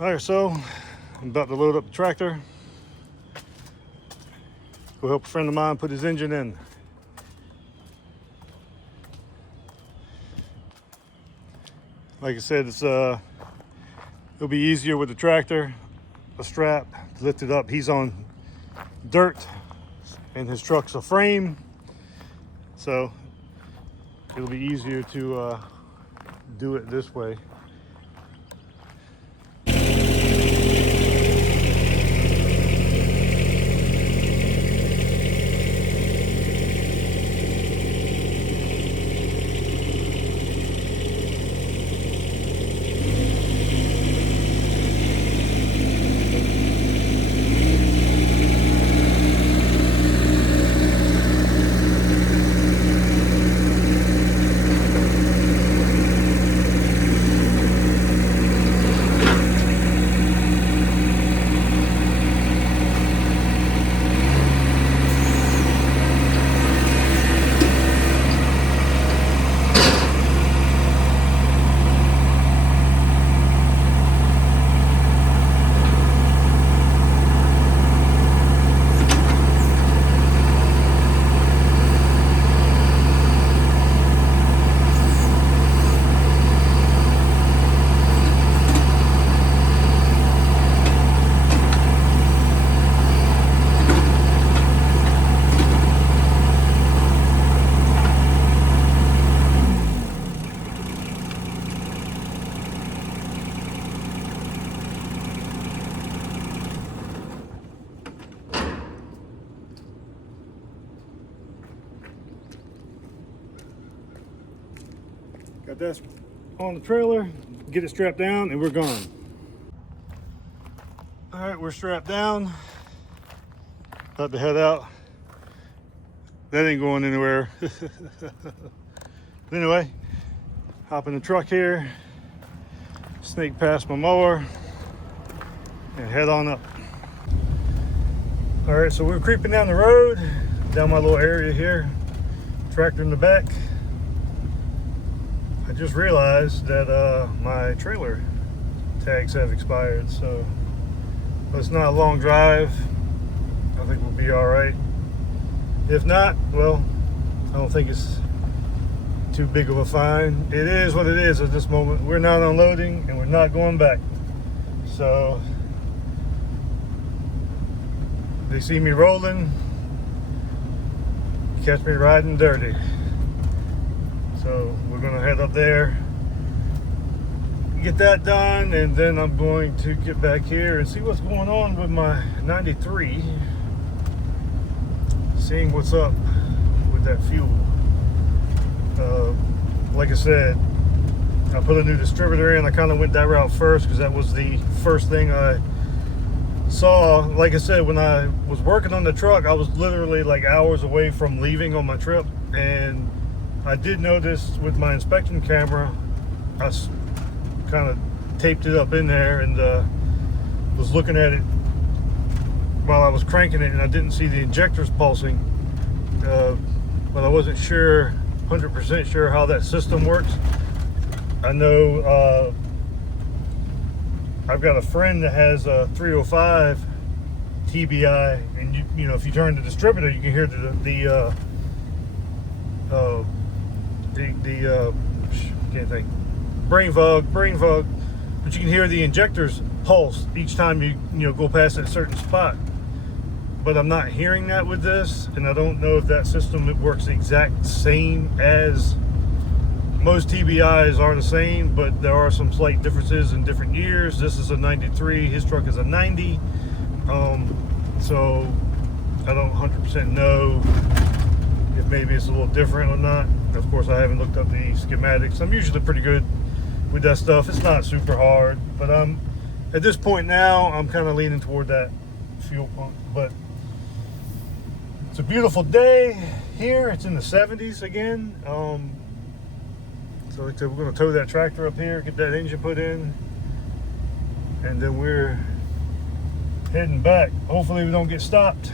All right, so I'm about to load up the tractor. Go help a friend of mine put his engine in. Like I said, it'll be easier with the tractor. A strap to lift it up. He's on dirt, and his truck's a frame, so it'll be easier to do it this way. Got that on the trailer, get it strapped down, and we're gone. All right, we're strapped down. About to head out. That ain't going anywhere. Anyway, hop in the truck here, sneak past my mower, and head on up. All right, so we're creeping down the road, down my little area here, tractor in the back. I just realized that my trailer tags have expired, so it's not a long drive. I think we'll be all right. If not, well, I don't think it's too big of a fine. It is what it is at this moment. We're not unloading and we're not going back. So they see me rolling, catch me riding dirty. So we're gonna head up there, get that done, and then I'm going to get back here and see what's going on with my 93, seeing what's up with that fuel. Like I said, I put a new distributor in. I kind of went that route first because that was the first thing I saw. Like I said, when I was working on the truck, I was literally like hours away from leaving on my trip, and I did notice with my inspection camera, I kind of taped it up in there and was looking at it while I was cranking it, and I didn't see the injectors pulsing, but I wasn't sure, 100% sure how that system works. I know I've got a friend that has a 305 TBI, and you know, if you turn the distributor, you can hear can't think, brain fog, but you can hear the injectors pulse each time you go past a certain spot. But I'm not hearing that with this, and I don't know if that system works the exact same as most TBIs are the same, but there are some slight differences in different years. This is a 93, his truck is a 90, so I don't 100% know if maybe it's a little different or not. Of course, I haven't looked up the schematics. I'm usually pretty good with that stuff. It's not super hard, but at this point now, I'm kind of leaning toward that fuel pump. But it's a beautiful day here. It's in the 70s again. So like I said, we're going to tow that tractor up here, get that engine put in, and then we're heading back. Hopefully we don't get stopped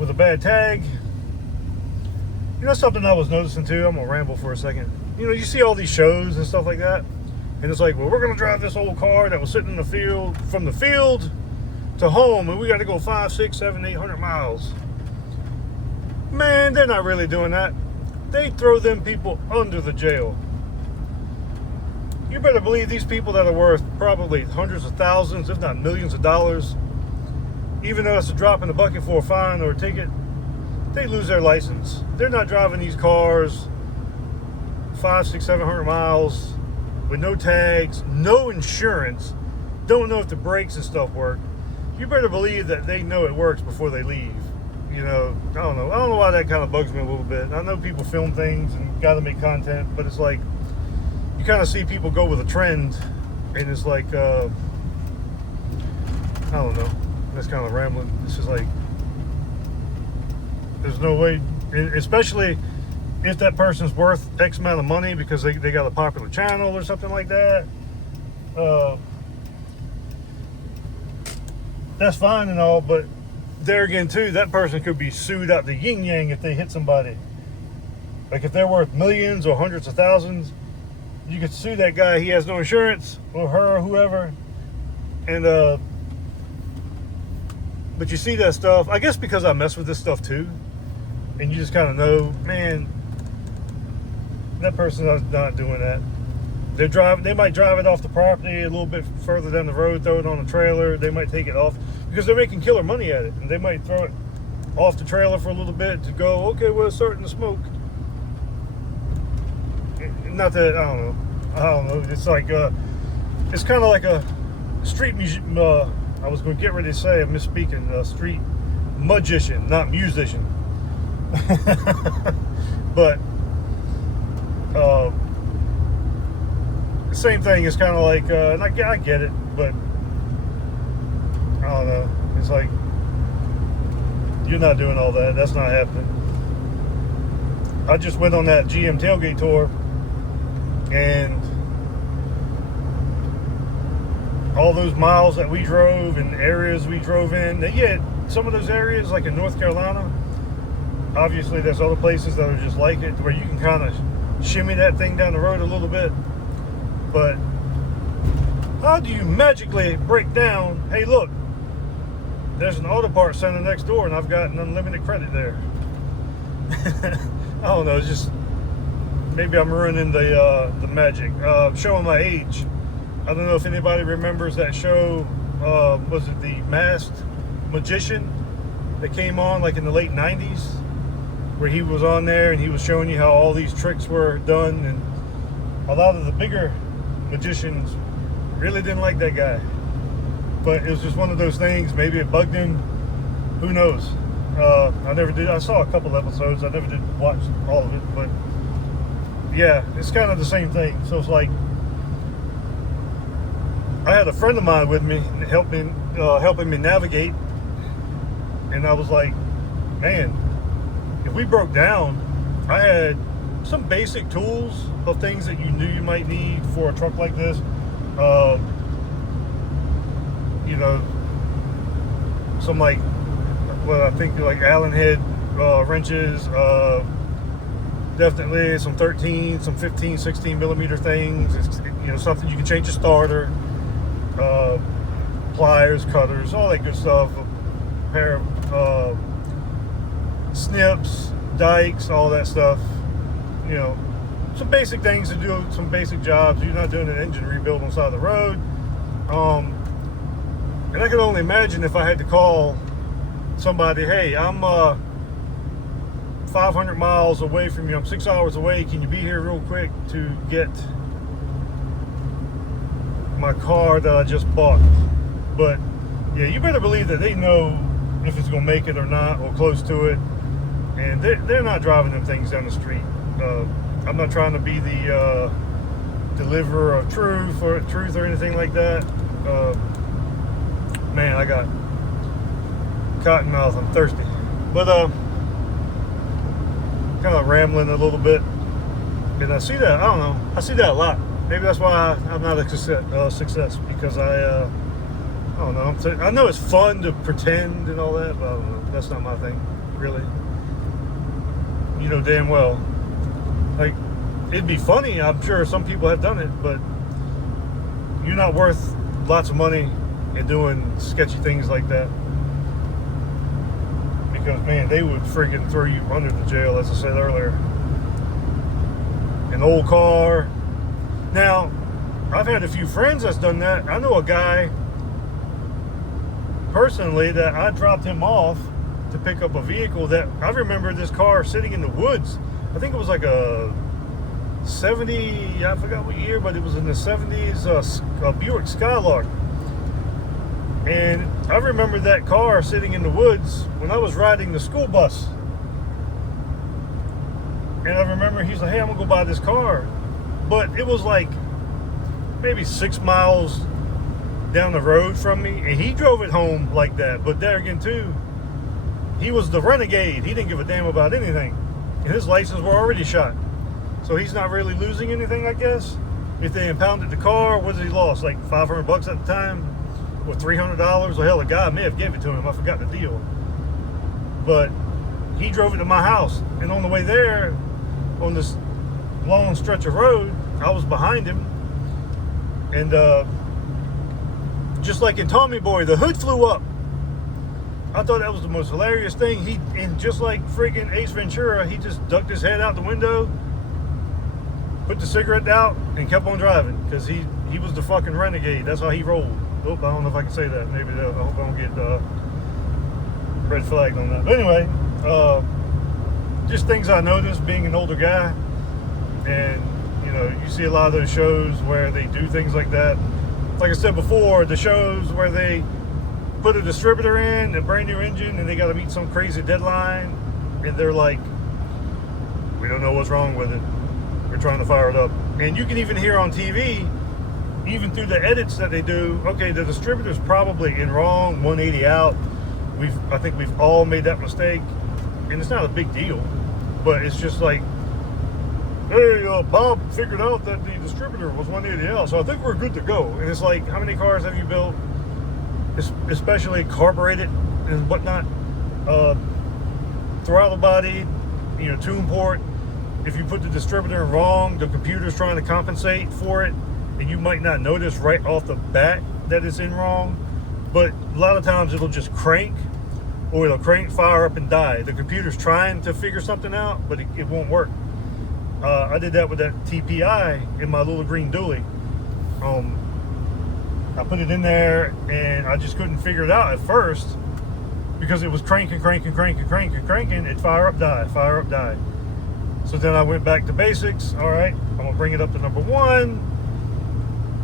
with a bad tag. You know, something I was noticing too, I'm gonna ramble for a second. You know, you see all these shows and stuff like that, And it's like, well, we're going to drive this old car that was sitting in the field, from the field to home, and we got to go 5, 6, 7, 800 miles. Man, they're not really doing that. They throw them people under the jail. You better believe these people that are worth probably hundreds of thousands, if not millions of dollars, even though it's a drop in the bucket for a fine or a ticket, they lose their license. They're not driving these cars 5, 6, 700 miles with no tags, no insurance, don't know if the brakes and stuff work. You better believe that they know it works before they leave. You know, I don't know why that kind of bugs me a little bit. I know people film things and got to make content, but it's like, you kind of see people go with a trend, and it's like, I don't know, that's kind of rambling. It's just like, there's no way, especially if that person's worth X amount of money because they got a popular channel or something like that. That's fine and all, but there again too, that person could be sued out the yin yang if they hit somebody. Like if they're worth millions or hundreds of thousands, you could sue that guy. He has no insurance, or her, or whoever. And but you see that stuff, I guess because I mess with this stuff too, and you just kind of know, man, that person is not doing that. They might drive it off the property a little bit further down the road, throw it on a trailer. They might take it off because they're making killer money at it, and they might throw it off the trailer for a little bit to go, okay, well, it's starting to smoke. Not that, I don't know. It's like, it's kind of like a street music, I was going to get ready to say, I'm misspeaking, street magician, not musician. But, the same thing is kind of like, and I get it, but I don't know. It's like, you're not doing all that. That's not happening. I just went on that GM tailgate tour, and all those miles that we drove and areas we drove in, yeah, some of those areas, like in North Carolina, obviously there's other places that are just like it, where you can kind of shimmy that thing down the road a little bit. But how do you magically break down, hey look, there's an auto parts center next door and I've got an unlimited credit there? I don't know, it's just, maybe I'm ruining the magic. Showing my age. I don't know if anybody remembers that show, was it The Masked Magician that came on like in the late 90s, where he was on there and he was showing you how all these tricks were done, and a lot of the bigger magicians really didn't like that guy. But it was just one of those things, maybe it bugged him, who knows. I saw a couple episodes, I never did watch all of it, but yeah, it's kind of the same thing. So it's like, I had a friend of mine with me helping me navigate, and I was like, man, if we broke down, I had some basic tools of things that you knew you might need for a truck like this. You know, some like, well, I think like Allen head wrenches, definitely some 13, some 15, 16 millimeter things. It's, you know, something you can change your starter, pliers, cutters, all that good stuff. A pair of snips, dikes, all that stuff. You know, some basic things to do, some basic jobs. You're not doing an engine rebuild on the side of the road. And I could only imagine if I had to call somebody, hey, I'm 500 miles away from you, I'm 6 hours away, can you be here real quick to get my car that I just bought? But yeah, you better believe that they know if it's going to make it or not, or close to it, and they're not driving them things down the street. I'm not trying to be the deliverer of truth or anything like that. Man, I got cotton mouth, I'm thirsty. But kind of rambling a little bit, and I see that, I don't know, I see that a lot. Maybe that's why I'm not a success, because I don't know, I know it's fun to pretend and all that, but I don't know, that's not my thing, really. You know damn well, like, it'd be funny, I'm sure some people have done it, but you're not worth lots of money and doing sketchy things like that. Because, man, they would freaking throw you under the jail, as I said earlier. An old car. Now, I've had a few friends that's done that. I know a guy personally that I dropped him off to pick up a vehicle that I remember this car sitting in the woods. I think it was like a 70, I forgot what year, but it was in the 70s, a Buick Skylark. And I remember that car sitting in the woods when I was riding the school bus. And I remember he's like, hey, I'm gonna go buy this car. But it was like maybe 6 miles down the road from me, and he drove it home like that. But there again too, he was the renegade. He didn't give a damn about anything, and his license were already shot, so he's not really losing anything, I guess. If they impounded the car, what did he lost? Like $500 at the time, or $300? Well, hell, the guy may have gave it to him. I forgot the deal. But he drove it to my house, and on the way there, on this long stretch of road, I was behind him, and just like in Tommy Boy, the hood flew up. I thought that was the most hilarious thing. And just like freaking Ace Ventura, he just ducked his head out the window, put the cigarette out, and kept on driving, because he was the fucking renegade. That's how he rolled. Oh, I don't know if I can say that. Maybe I hope I don't get red flagged on that. But anyway, just things I noticed being an older guy. And, you know, you see a lot of those shows where they do things like that. Like I said before, the shows where they put a distributor in, a brand new engine, and they got to meet some crazy deadline, and they're like, we don't know what's wrong with it. We're trying to fire it up. And you can even hear on TV, even through the edits that they do, okay, the distributor's probably in wrong, 180 out. I think we've all made that mistake, and it's not a big deal, but it's just like, hey, Bob figured out that the distributor was 180 out, so I think we're good to go. And it's like, how many cars have you built, especially carbureted and whatnot, throttle body, you know, tune port? If you put the distributor in wrong, the computer's trying to compensate for it, and you might not notice right off the bat that it's in wrong, but a lot of times it'll just crank, or it'll crank, fire up, and die. The computer's trying to figure something out, but it won't work. I did that with that TPI in my little green dually. I put it in there, and I just couldn't figure it out at first, because it was cranking. It'd fire up, die, fire up, die. So then I went back to basics. All right, I'm gonna bring it up to number 1.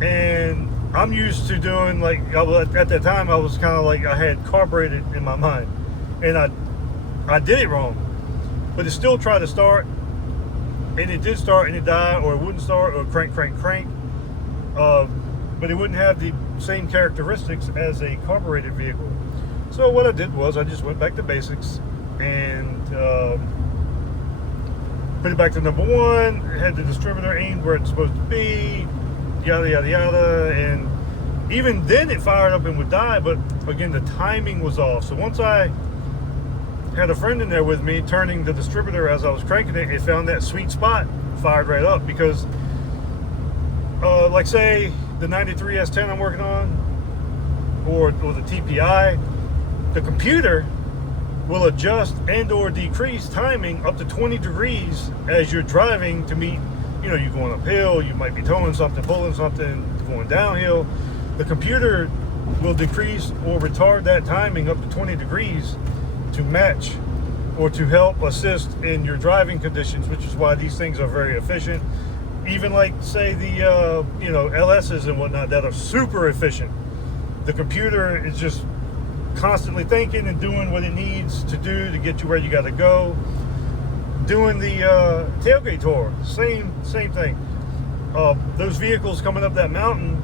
And I'm used to doing, like, at that time I was kind of like, I had carbureted in my mind, and I did it wrong, but it still tried to start, and it did start, and it died, or it wouldn't start, or crank. But it wouldn't have the same characteristics as a carbureted vehicle. So what I did was I just went back to basics and put it back to number 1, had the distributor aimed where it's supposed to be, yada yada yada, and even then it fired up and would die, but again the timing was off. So once I had a friend in there with me turning the distributor as I was cranking it, it found that sweet spot, fired right up. Because like say the 93 S10 I'm working on, or the TPI, the computer will adjust and or decrease timing up to 20 degrees as you're driving to meet, you know, you're going uphill, you might be towing something, pulling something, going downhill. The computer will decrease or retard that timing up to 20 degrees to match or to help assist in your driving conditions, which is why these things are very efficient. Even like, say, the you know, LSs and whatnot that are super efficient. The computer is just constantly thinking and doing what it needs to do to get you where you got to go. Doing the tailgate tour, same thing. Those vehicles coming up that mountain,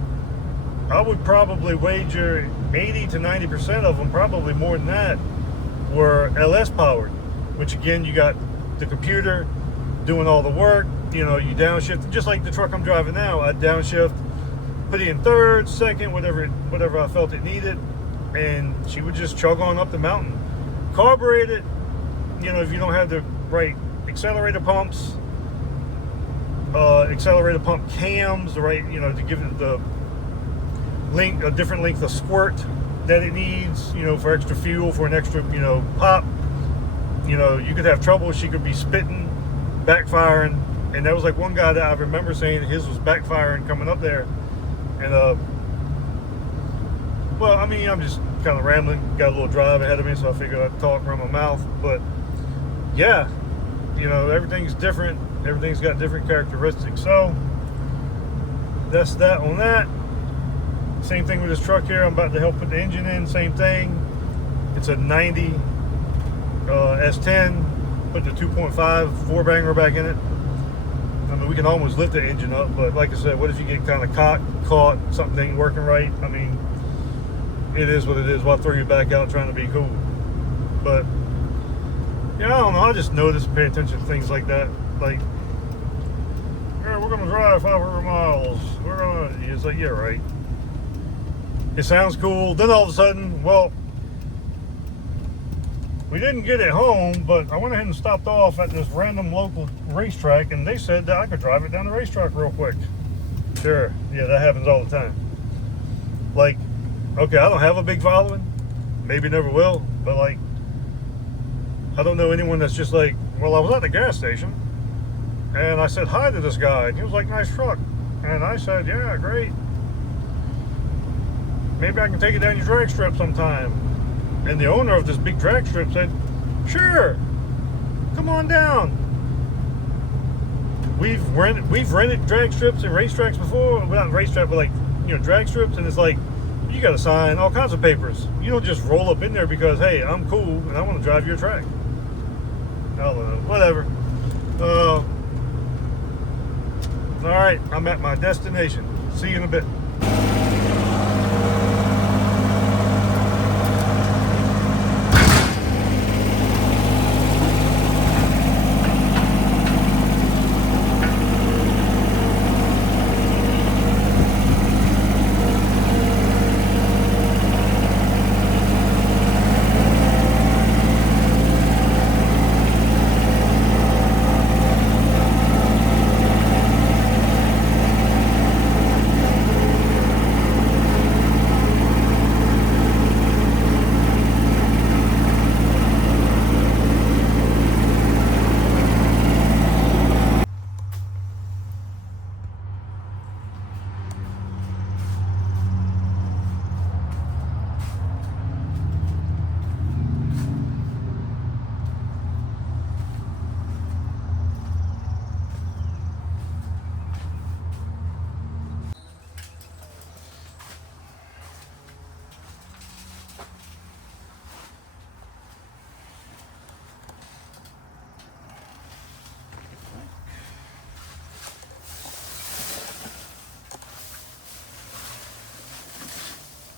I would probably wager 80 to 90% of them, probably more than that, were LS powered, which again, you got the computer doing all the work. You know, you downshift, just like the truck I'm driving now. I downshift, put it in third, second, whatever I felt it needed, and she would just chug on up the mountain. Carbureted, you know, if you don't have the right accelerator pumps, accelerator pump cams, the right, you know, to give it the a different length of squirt that it needs, you know, for extra fuel, for an extra, you know, pop. You know, you could have trouble. She could be spitting, backfiring, and there was like one guy that I remember saying his was backfiring coming up there. And well, I mean, I'm just kind of rambling. Got a little drive ahead of me, so I figured I'd talk around my mouth. But yeah, you know, everything's different. Everything's got different characteristics. So that's that on that. Same thing with this truck here. I'm about to help put the engine in. Same thing. It's a 90 S10. Put the 2.5 four-banger back in it. I mean, we can almost lift the engine up, but like I said, what if you get kind of caught, something ain't working right? I mean, it is what it is. Why throw you back out trying to be cool? But yeah, I don't know. I just notice, pay attention to things like that. Like, yeah, we're gonna drive 500 miles. We're gonna. It's like, yeah, right. It sounds cool. Then all of a sudden, well, we didn't get it home, but I went ahead and stopped off at this random local racetrack, and they said that I could drive it down the racetrack real quick. Sure, yeah, that happens all the time. Like, okay, I don't have a big following, maybe never will, but like, I don't know anyone that's just like, well, I was at the gas station, and I said hi to this guy, and he was like, nice truck, and I said, yeah, great. Maybe I can take it down your drag strip sometime. And the owner of this big drag strip said, sure, come on down. We've rented drag strips and racetracks before. Well, not racetrack, but like, you know, drag strips. And it's like, you got to sign all kinds of papers. You don't just roll up in there because, hey, I'm cool and I want to drive your track. I don't know, whatever. All right, I'm at my destination. See you in a bit.